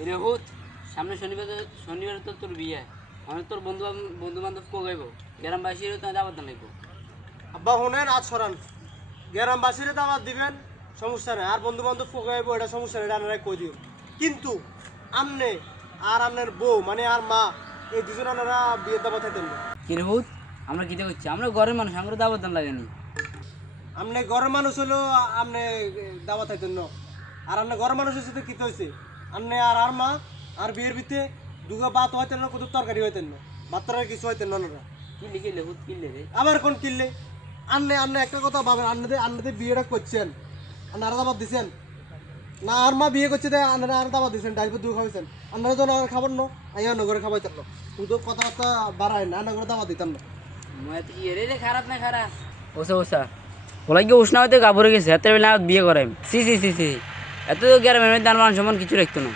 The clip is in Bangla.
এরে হুত সামনে শনিবার শনিবার তো তোর বিয়ে। আমি তোর বন্ধু বন্ধু বান্ধব কোগাইব গ্রামবাসীরও তো দাবাত লাগবো আব্বা শোনেন আজ সরান। গ্রামবাসীরে দাওয়াত দিবেন সমস্যা নেই। আর বন্ধু বান্ধব ফোকাইব এটা সমস্যা নেই এটা কই দিও কিন্তু আমনে আর আপনার বউ মানে আর মা এই দুজন আপনারা বিয়ের দাওয়াত খাইতেন না কি রে হুত আমরা কিতে করছি আমরা ঘরের মানুষ আমরা দাবাত লাগেনি। আপনি ঘরের মানুষ হলো আপনি দাওয়াত খাইতেন না আর আপনি ঘরের মানুষের সাথে কিতে হয়েছে আপনি আর আর মা আর বিয়ের ভিতরে দুগা বাত হইতেন না কত তরকারি হইতেন না। মাত্রার কিছু হইতেন না ওনারা। কিনলে কিনলে হুত কিনলে রে। আবার কোন কিনলে? আন্নে আন্নে একটা কথা ভাবেন আন্নাদের আন্নাদের বিয়েটা করছেন আন্নারা দাবাত দিছেন। না আর মা বিয়ে করছে তাই আন্নারা আর দাবাত দিছেন ডাইল দুধ খাওয়াইছেন। আন্নারা তো আর খাবার না আইয়া নগরে খাওয়াইতেন না। শুধু কথাবার্তা বাড়ায় না নগরে দাবাত দিতাম না। মই তো কি রে রে খারাপ না খারাপ? ওসা ওসা। ওলা কি উষ্ণ হইতে গাভরে গেছে হাতের বেলা বিয়ে করাইম। সি সি সি সি। এত গ্রামের মধ্যে আর মান সম্মান কিছু রাখতো না।